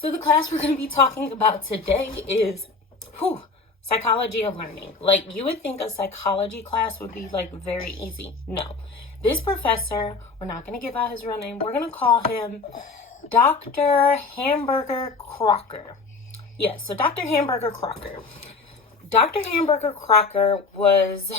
So the class we're going to be talking about today is psychology of learning. Like, you would think a psychology class would be like very easy. No. This professor, we're not going to give out his real name. We're going to call him Dr. Hamburger Crocker. Yes, so Dr. Hamburger Crocker. Dr. Hamburger Crocker was...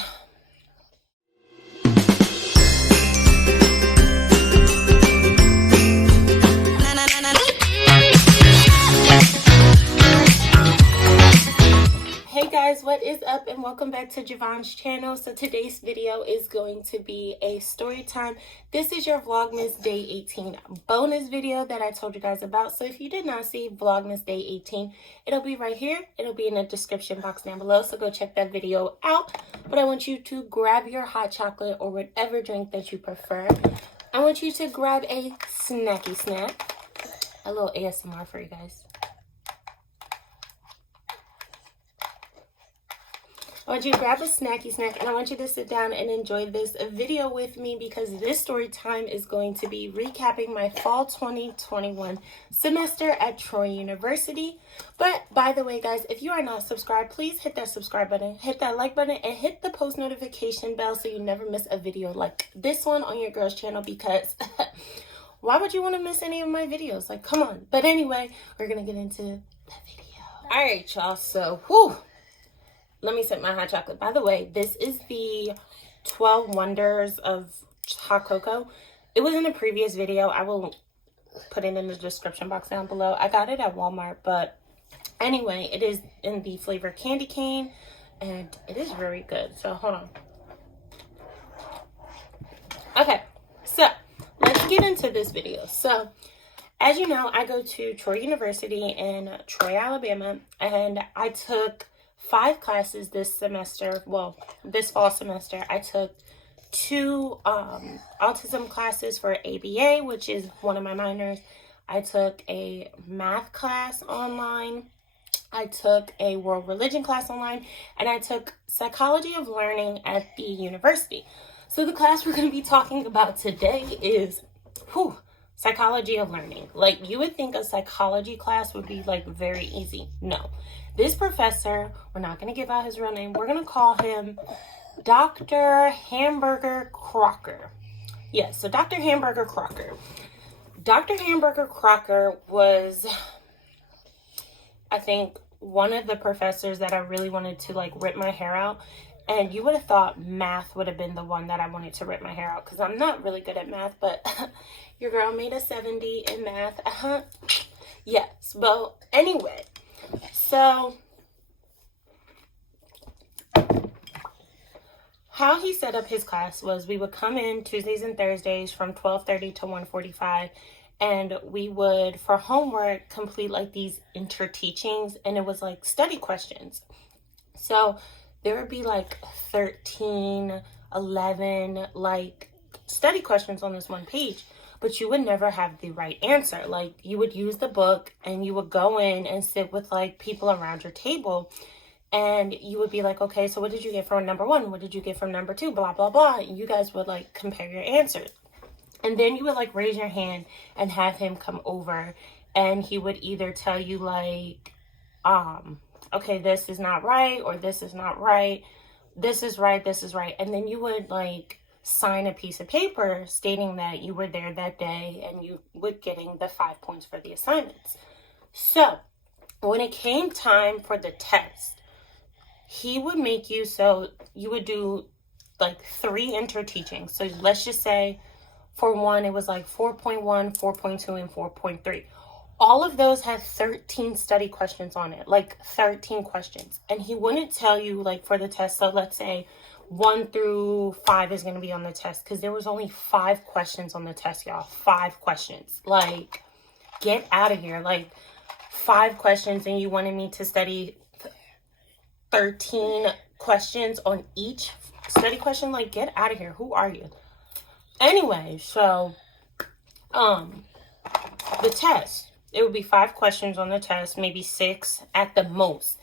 Hey guys, what is up, and welcome back to Javon's channel. So today's video is going to be a story time. This is your Vlogmas Day 18 bonus video that I told you guys about. So if you did not see Vlogmas Day 18, it'll be right here. It'll be in the description box down below, so go check that video out. But I want you to grab your hot chocolate or whatever drink that you prefer. I want you to grab a snacky snack. A little ASMR for you guys. I want you to grab a snacky snack, and I want you to sit down and enjoy this video with me, because this story time is going to be recapping my fall 2021 semester at Troy University. But by the way, guys, if you are not subscribed, please hit that subscribe button, hit that like button, and hit the post notification bell so you never miss a video like this one on your girl's channel, because why would you want to miss any of my videos? Like, come on. But anyway, we're going to get into the video. All right, y'all. So, let me sip my hot chocolate. By the way, this is the 12 Wonders of Hot Cocoa. It was in a previous video. I will put it in the description box down below. I got it at Walmart, but anyway, it is in the flavor candy cane, and it is very good. So, hold on. Okay, so let's get into this video. So, as you know, I go to Troy University in Troy, Alabama, and I took 5 classes this semester. Well, this fall semester. I took 2 autism classes for ABA, which is one of my minors. I took a math class online. I took a world religion class online, and I took psychology of learning at the university. So the class we're going to be talking about today is psychology of learning. Like, you would think a psychology class would be like very easy. No. This professor, we're not going to give out his real name. We're going to call him Dr. Hamburger Crocker. Yes, so Dr. Hamburger Crocker. Dr. Hamburger Crocker was, I think, one of the professors that I really wanted to like rip my hair out. And you would have thought math would have been the one that I wanted to rip my hair out, because I'm not really good at math, but your girl made a 70 in math. Yes, well, anyway. So, how he set up his class was we would come in Tuesdays and Thursdays from 12:30 to 1:45, and we would, for homework, complete like these inter-teachings, and it was like study questions. So, there would be like 13, 11, like study questions on this one page. But you would never have the right answer. Like, you would use the book and you would go in and sit with like people around your table, and you would be like, okay, so what did you get from number 1? What did you get from number 2? Blah, blah, blah. And you guys would like compare your answers. And then you would like raise your hand and have him come over, and he would either tell you like, okay, this is not right, or this is not right. This is right, this is right. And then you would like sign a piece of paper stating that you were there that day, and you would getting the 5 points for the assignments. So when it came time for the test, he would make you, so you would do like 3 inter-teachings. So let's just say for one, it was like 4.1, 4.2, and 4.3. All of those had 13 study questions on it, like 13 questions. And he wouldn't tell you like for the test. So let's say 1 through 5 is going to be on the test, because there was only 5 questions on the test, y'all. 5 questions. Like, get out of here. Like, 5 questions, and you wanted me to study 13 questions on each study question? Like, get out of here. Who are you? Anyway, so the test, it would be 5 questions on the test, maybe 6 at the most,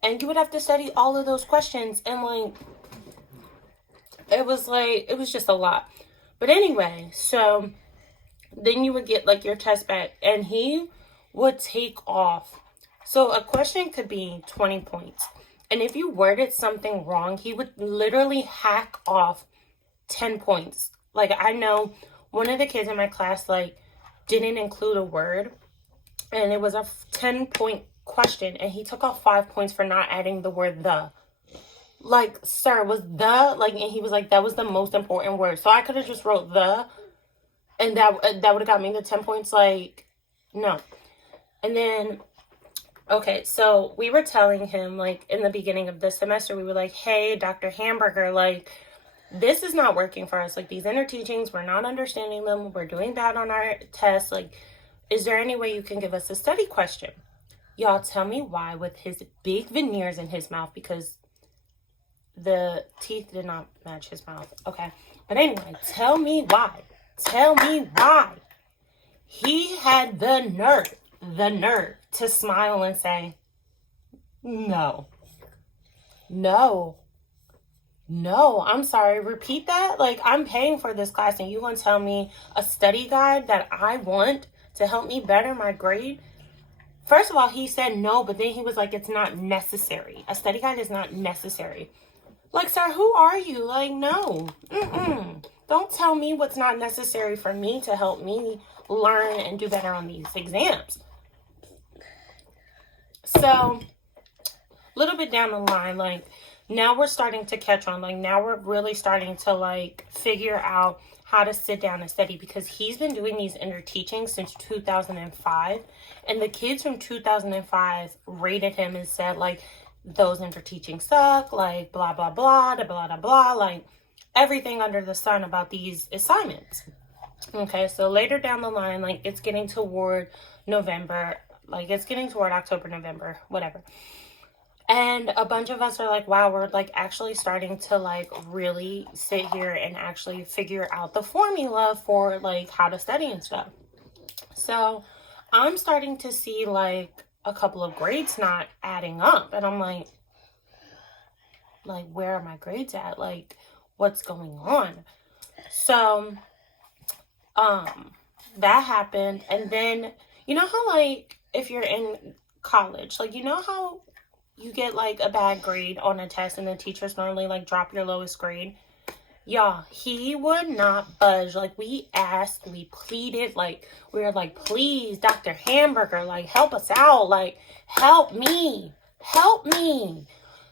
and you would have to study all of those questions. And like, it was just a lot. But anyway, so then you would get like your test back, and he would take off. So a question could be 20 points. And if you worded something wrong, he would literally hack off 10 points. Like, I know one of the kids in my class, like, didn't include a word. And it was a 10-point question. And he took off 5 points for not adding the word the. Like, sir, was the, like, and he was like, that was the most important word. So I could have just wrote the, and that would have got me the 10 points. Like, no. And then, okay, so we were telling him, like, in the beginning of this semester, we were like, hey, Dr. Hamburger, like, this is not working for us. Like, these inner teachings, we're not understanding them. We're doing bad on our tests. Like, is there any way you can give us a study question? Y'all, tell me why, with his big veneers in his mouth, because the teeth did not match his mouth. Okay. But anyway, tell me why. Tell me why he had the nerve to smile and say, no, I'm sorry. Repeat that. Like, I'm paying for this class and you gonna tell me a study guide that I want to help me better my grade? First of all, he said no, but then he was like, it's not necessary. A study guide is not necessary. Like, sir, who are you? Like, no. Don't tell me what's not necessary for me to help me learn and do better on these exams. So, a little bit down the line, like, now we're starting to catch on. Like, now we're really starting to, like, figure out how to sit down and study, because he's been doing these inner teachings since 2005. And the kids from 2005 rated him and said, like, those inner teachings suck, like, blah, blah, blah, blah, blah, blah, like, everything under the sun about these assignments. Okay, so later down the line, like, it's getting toward November, like, it's getting toward October, November, whatever. And a bunch of us are like, wow, we're, like, actually starting to, like, really sit here and actually figure out the formula for, like, how to study and stuff. So I'm starting to see, like, a couple of grades not adding up. And I'm like, where are my grades at? Like, what's going on? So, that happened. And then, you know how, like, if you're in college, like, you know how you get, like, a bad grade on a test and the teachers normally, like, drop your lowest grade? Y'all, he would not budge. Like, we asked, we pleaded, like, we were like, please, Dr. Hamburger, like, help us out. Like, help me.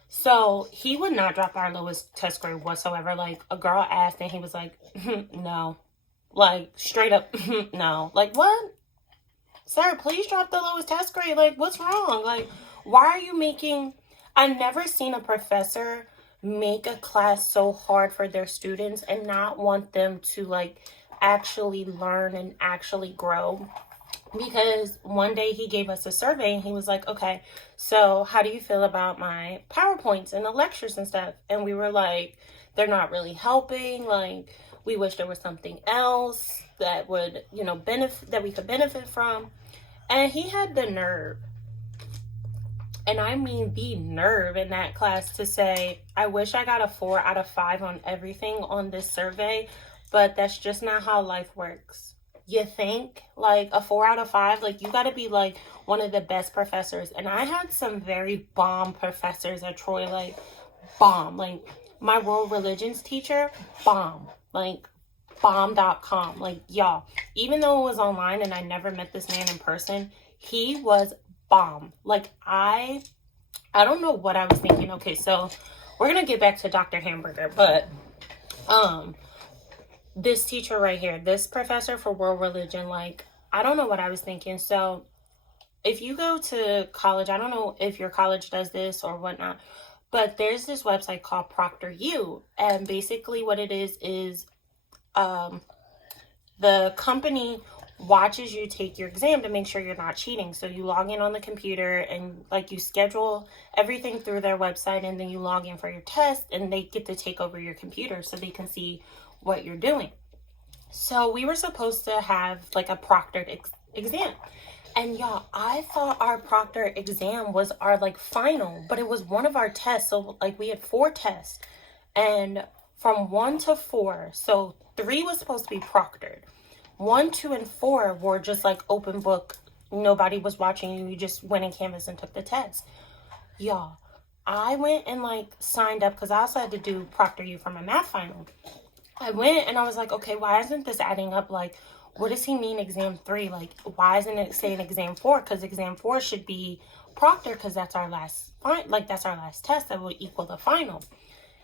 So he would not drop our lowest test grade whatsoever. Like, a girl asked and he was like, no. Like, straight up, no. Like, what? Sir, please drop the lowest test grade. Like, what's wrong? Like, why are you making... I've never seen a professor make a class so hard for their students and not want them to, like, actually learn and actually grow. Because one day he gave us a survey and he was like, okay, so how do you feel about my PowerPoints and the lectures and stuff? And we were like, they're not really helping. Like, we wish there was something else that would, you know, benefit, that we could benefit from. And he had the nerve, and I mean the nerve, in that class to say, I wish I got a 4 out of 5 on everything on this survey, but that's just not how life works. You think? Like, a 4 out of 5? Like, you gotta be, like, one of the best professors. And I had some very bomb professors at Troy, like, bomb. Like, my world religions teacher, bomb. Like, bomb.com. Like, y'all, even though it was online and I never met this man in person, he was bomb. Like, I don't know what I was thinking. Okay, so we're gonna get back to Dr. Hamburger, but this teacher right here, this professor for world religion, like, I don't know what I was thinking. So if you go to college, I don't know if your college does this or whatnot, but there's this website called ProctorU, and basically what it is the company watches you take your exam to make sure you're not cheating. So you log in on the computer and, like, you schedule everything through their website, and then you log in for your test, and they get to take over your computer so they can see what you're doing. So we were supposed to have, like, a proctored exam. And y'all, I thought our proctor exam was our, like, final, but it was one of our tests. So, like, we had 4 tests, and from 1 to 4, so 3 was supposed to be proctored. 1, 2, and 4 were just, like, open book, nobody was watching you. You just went in Canvas and took the test. Y'all, I went and like signed up because I also had to do Proctor U for my math final. I went and I was like, okay, why isn't this adding up? Like, what does he mean exam 3? Like, why isn't it saying exam 4? Because exam 4 should be Proctor, because that's our last that's our last test that will equal the final.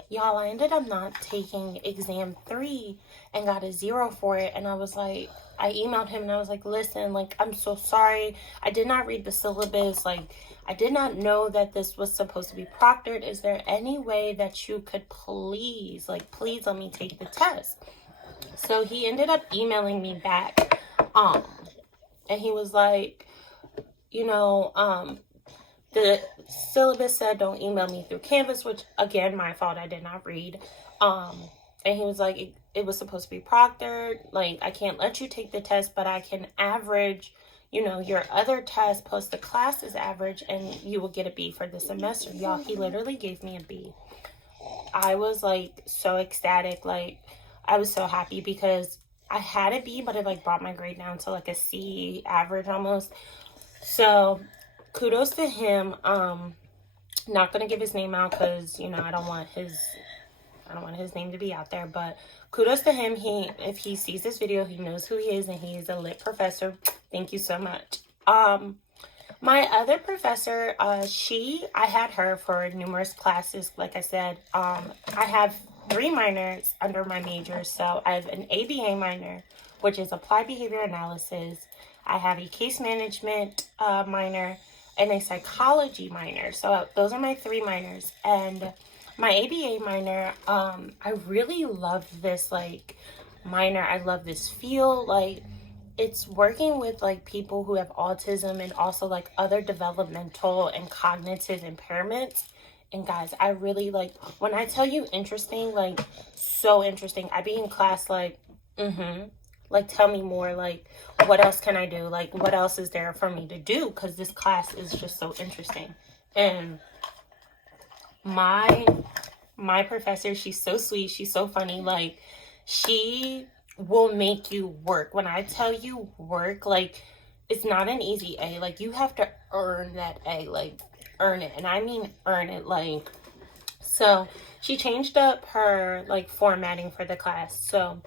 Y'all, I ended up not taking exam 3 and got a 0 for it. And I was like, I emailed him and I was like, listen, like, I'm so sorry. I did not read the syllabus. Like, I did not know that this was supposed to be proctored. Is there any way that you could please let me take the test? So he ended up emailing me back. And he was like, you know, the syllabus said don't email me through Canvas, which, again, my fault. I did not read. And he was like, it was supposed to be proctored. Like, I can't let you take the test, but I can average, you know, your other test plus the class's average, and you will get a B for the semester. Y'all, he literally gave me a B. I was, like, so ecstatic. Like, I was so happy because I had a B, but it, like, brought my grade down to, like, a C average almost. So kudos to him. Not gonna give his name out because, you know, I don't want his name to be out there, but kudos to him. If he sees this video, he knows who he is, and he is a lit professor. Thank you so much. My other professor, I had her for numerous classes. Like I said, I have 3 minors under my major. So I have an ABA minor, which is Applied Behavior Analysis. I have a Case Management minor and a Psychology minor. So those are my 3 minors. And my ABA minor, I really love this, like, minor. I love this field. Like, it's working with, like, people who have autism and also, like, other developmental and cognitive impairments. And guys, I really, like, when I tell you interesting, like, so interesting. I be in class like, like, tell me more. Like, what else can I do? Like, what else is there for me to do? Because this class is just so interesting. And my professor, she's so sweet. She's so funny. Like, she will make you work. When I tell you work, like, it's not an easy A. Like, you have to earn that A. Like, earn it. And I mean earn it. Like, so she changed up her, like, formatting for the class. So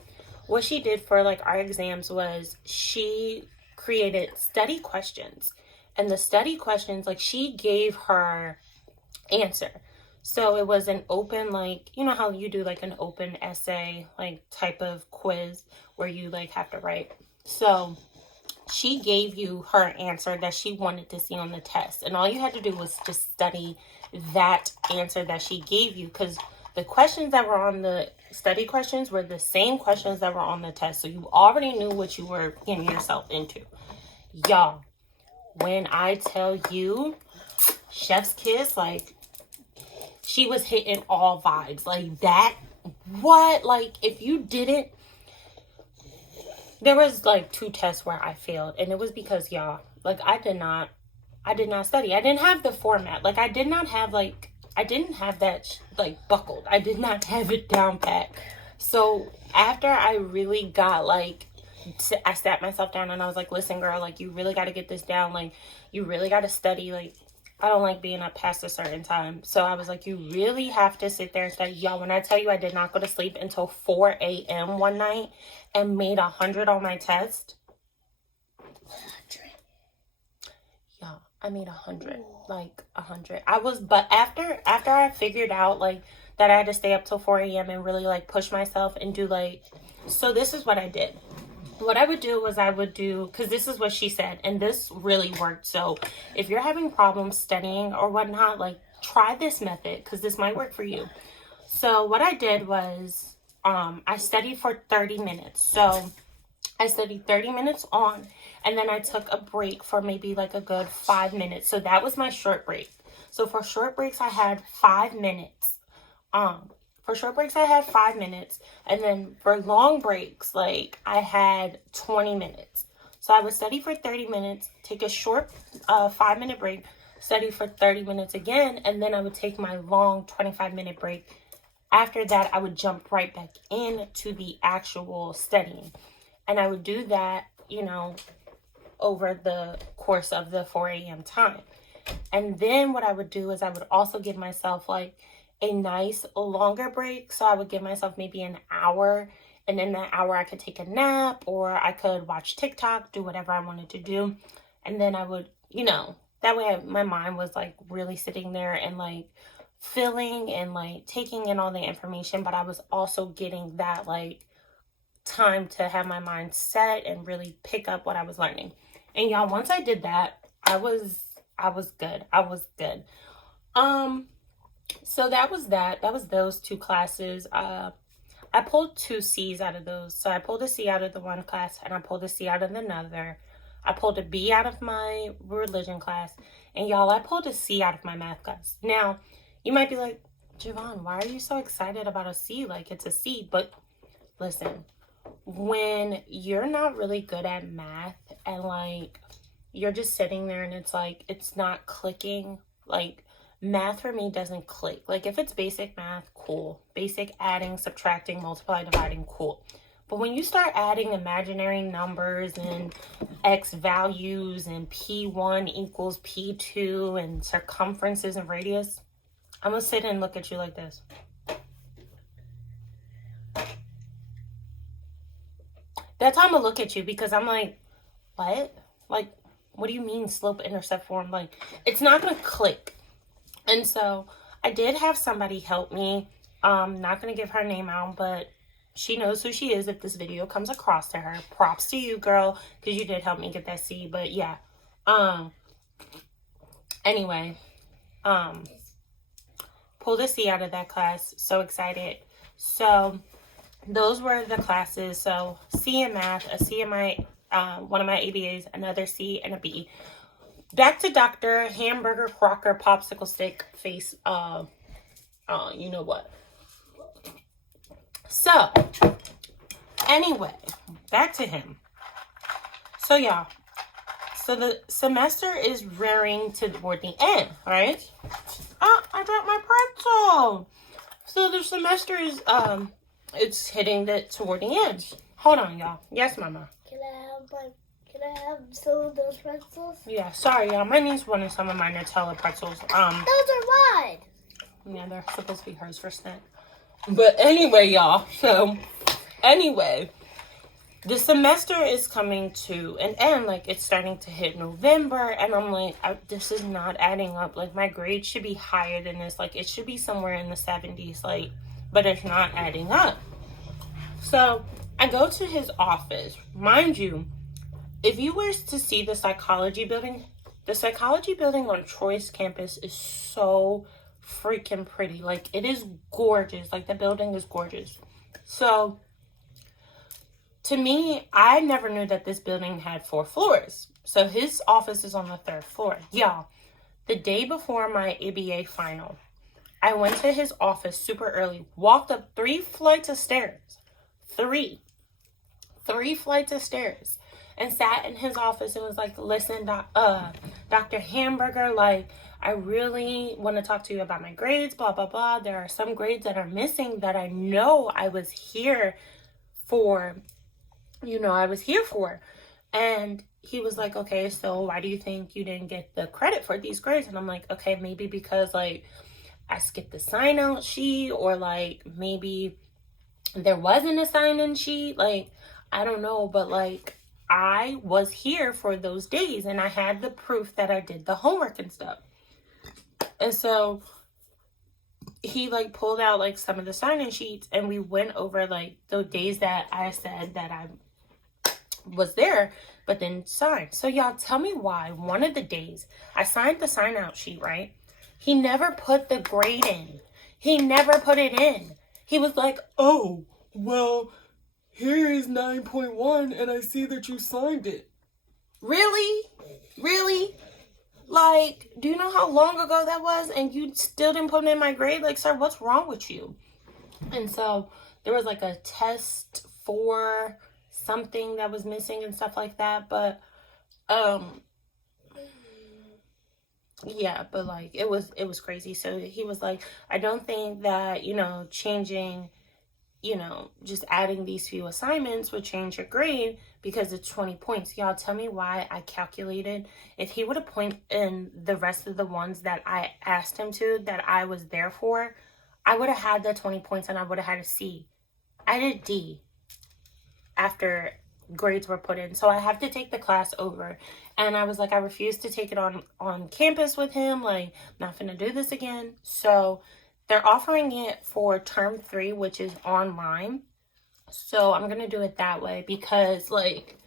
what she did for, like, our exams was she created study questions. And the study questions, like, she gave her answer. So it was an open, like, you know how you do, like, an open essay, like, type of quiz where you, like, have to write. So she gave you her answer that she wanted to see on the test. And all you had to do was just study that answer that she gave you, because the questions that were on the study questions were the same questions that were on the test. So you already knew what you were getting yourself into. Y'all, when I tell you, chef's kiss, like, she was hitting all vibes. Like, that, what? Like, if you didn't, there was, like, 2 tests where I failed. And it was because, y'all, like, I did not study. I didn't have the format. Like, I did not have, like, I didn't have that, like, buckled. I did not have it down pat. So after I really got, like, I sat myself down and I was like, listen, girl, like, you really got to get this down. Like, you really got to study. Like, I don't like being up past a certain time. So I was like, you really have to sit there and study. Y'all, when I tell you I did not go to sleep until 4 a.m. one night and made 100 on my test. 100. Y'all, I made 100. Like, 100. But after I figured out, like, that I had to stay up till 4 a.m. and really, like, push myself and do, like, so this is what I did. What I would do was because this is what she said, and this really worked. So if you're having problems studying or whatnot, like, try this method because this might work for you. So what I did was I studied for 30 minutes. So I studied 30 minutes on, and then I took a break for maybe like a good 5 minutes. So that was my short break. So for short breaks, I had 5 minutes. For short breaks, I had 5 minutes. And then for long breaks, like, I had 20 minutes. So I would study for 30 minutes, take a short 5-minute break, study for 30 minutes again, and then I would take my long 25-minute break. After that, I would jump right back into the actual studying. And I would do that, you know, over the course of the 4 a.m. time. And then what I would do is I would also give myself like a nice longer break. So I would give myself maybe an hour, and in that hour I could take a nap, or I could watch TikTok, do whatever I wanted to do. And then I would, you know, that way my mind was like really sitting there and like feeling and like taking in all the information, but I was also getting that like time to have my mind set and really pick up what I was learning. And y'all, once I did that, I was good. I was good. So that was that. That was those 2 classes. I pulled 2 C's out of those. So I pulled a C out of the one class and I pulled a C out of another. I pulled a B out of my religion class. And y'all, I pulled a C out of my math class. Now, you might be like, Javon, why are you so excited about a C? Like, it's a C. But listen, when you're not really good at math and like you're just sitting there and it's like it's not clicking, like math for me doesn't click. Like if it's basic math, cool. Basic adding, subtracting, multiply, dividing, cool. But when you start adding imaginary numbers and x values and p1 equals p2 and circumferences and radius, I'm gonna sit and look at you like this. That's how I'm gonna look at you, because I'm like, what? Like, what do you mean slope intercept form? Like, it's not gonna click. And so I did have somebody help me. Not gonna give her name out, but she knows who she is if this video comes across to her. Props to you, girl, because you did help me get that C. But yeah. Anyway, pulled a C out of that class. So excited. So those were the classes. So C in math, a C in my one of my ABAs, another C, and a B. Back to Dr. Hamburger Crocker Popsicle Stick Face, you know what. So, anyway, back to him. So, y'all, so the semester is rearing toward the end, right? Oh, I dropped my pretzel. So the semester is, it's hitting toward the end. Hold on, y'all. Yes, Mama. Can I have some of those pretzels? Yeah, sorry, y'all. My niece wanted some of my Nutella pretzels. Those are mine. Yeah, they're supposed to be hers for snack. But anyway, y'all. So, anyway, the semester is coming to an end. Like, it's starting to hit November. And I'm like, this is not adding up. Like, my grade should be higher than this. Like, it should be somewhere in the 70s. Like, but it's not adding up. So, I go to his office. Mind you, if you were to see the psychology building on Troy's campus is so freaking pretty. Like, it is gorgeous. Like, the building is gorgeous. So, to me, I never knew that this building had 4 floors. So, his office is on the 3rd floor. Y'all, the day before my ABA final, I went to his office super early, walked up 3 flights of stairs. 3 flights of stairs. And sat in his office and was like, listen, Dr. Hamburger, like, I really want to talk to you about my grades, blah, blah, blah. There are some grades that are missing that I know I was here for, And he was like, okay, so why do you think you didn't get the credit for these grades? And I'm like, okay, maybe because, like, I skipped the sign-out sheet, or, like, maybe there wasn't a sign-in sheet. Like, I don't know, but, like, I was here for those days and I had the proof that I did the homework and stuff. And so he like pulled out like some of the sign-in sheets and we went over like the days that I said that I was there but didn't sign. So y'all, tell me why one of the days I signed the sign-out sheet, right? He never put the grade in. He never put it in. He was like, oh, well, here is 9.1 and I see that you signed it. Really? Really? Like, do you know how long ago that was and you still didn't put in my grade? Like, sir, what's wrong with you? And so there was like a test for something that was missing and stuff like that. But, yeah, but like, it was crazy. So he was like, I don't think that, changing you know, just adding these few assignments would change your grade because it's 20 points. Y'all, tell me why I calculated. If he would have pointed in the rest of the ones that I asked him to, that I was there for, I would have had the 20 points and I would have had a C. I did D after grades were put in. So I have to take the class over. And I was like, I refuse to take it on campus with him. Like, I'm not gonna do this again. So they're offering it for term 3, which is online. So I'm going to do it that way because, like,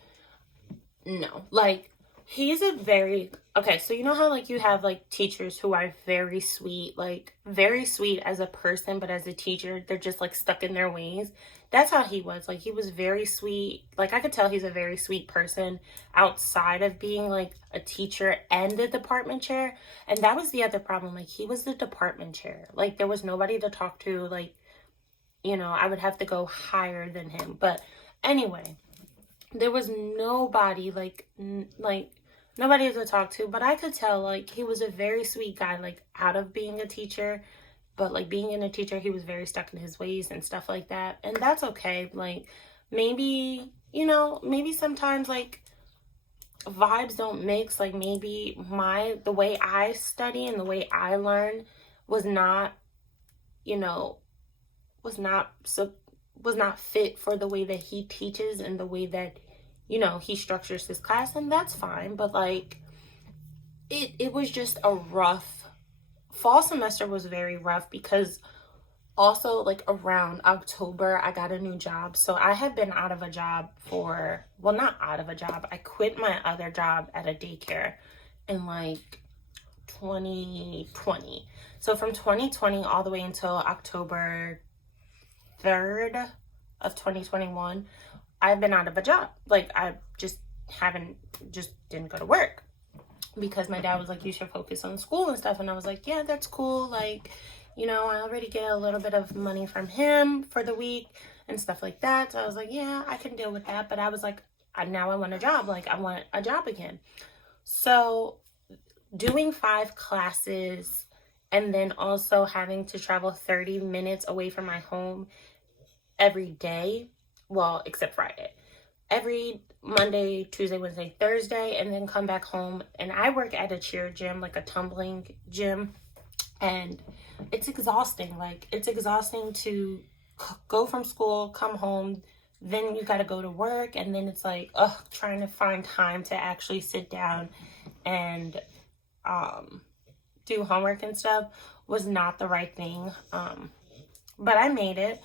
no. Like, he's a very... Okay, so you know how, like, you have, like, teachers who are very sweet. Like, very sweet as a person, but as a teacher, they're just, like, stuck in their ways. That's how he was. Like, he was very sweet. Like, I could tell he's a very sweet person outside of being, like, a teacher and the department chair. And that was the other problem. Like, he was the department chair. Like, there was nobody to talk to. Like, you know, I would have to go higher than him. But anyway, there was nobody, like, nobody to talk to. But I could tell, like, he was a very sweet guy, like, out of being a teacher. But, like, being in a teacher, he was very stuck in his ways and stuff like that. And that's okay. Like, maybe, you know, maybe sometimes, like, vibes don't mix. Like, maybe the way I study and the way I learn was not, you know, was not fit for the way that he teaches and the way that, you know, he structures his class. And that's fine. But, like, it was just a rough... Fall semester was very rough because also, like, around October, I got a new job. So I had been out of a job for, well, not out of a job. I quit my other job at a daycare in, like, 2020. So from 2020 all the way until October 3rd of 2021, I've been out of a job. Like, I just didn't go to work. Because my dad was like, you should focus on school and stuff. And I was like, yeah, that's cool. Like, you know, I already get a little bit of money from him for the week and stuff like that. So I was like, yeah, I can deal with that. But I was like, now I want a job. Like, I want a job again. So doing 5 classes and then also having to travel 30 minutes away from my home every day. Well, except Friday. Every Monday, Tuesday, Wednesday, Thursday, and then come back home. And I work at a cheer gym, like a tumbling gym. And it's exhausting. Like, it's exhausting to go from school, come home, then you got to go to work. And then it's like, trying to find time to actually sit down and do homework and stuff was not the right thing. But I made it.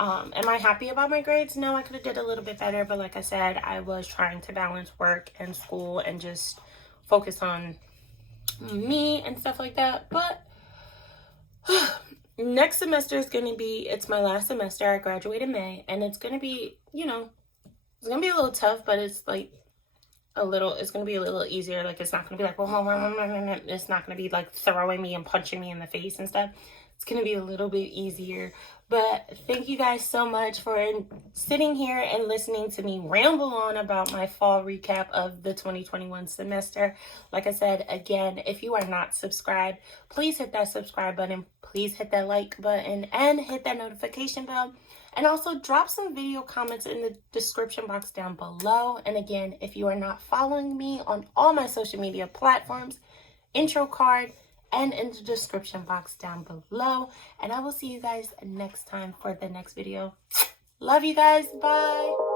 Am I happy about my grades? No, I could have did a little bit better, but like I said, I was trying to balance work and school and just focus on me and stuff like that. But next semester is going to be, it's my last semester. I graduate in May, and it's going to be, you know, it's going to be a little tough, but it's like it's going to be a little easier. Like, it's not going to be like, it's not going to be like throwing me and punching me in the face and stuff. It's going to be a little bit easier. But thank you guys so much for sitting here and listening to me ramble on about my fall recap of the 2021 semester. Like I said, again, if you are not subscribed, please hit that subscribe button. Please hit that like button and hit that notification bell. And also drop some video comments in the description box down below. And again, if you are not following me on all my social media platforms, intro card and in the description box down below. And I will see you guys next time for the next video. Love you guys. Bye.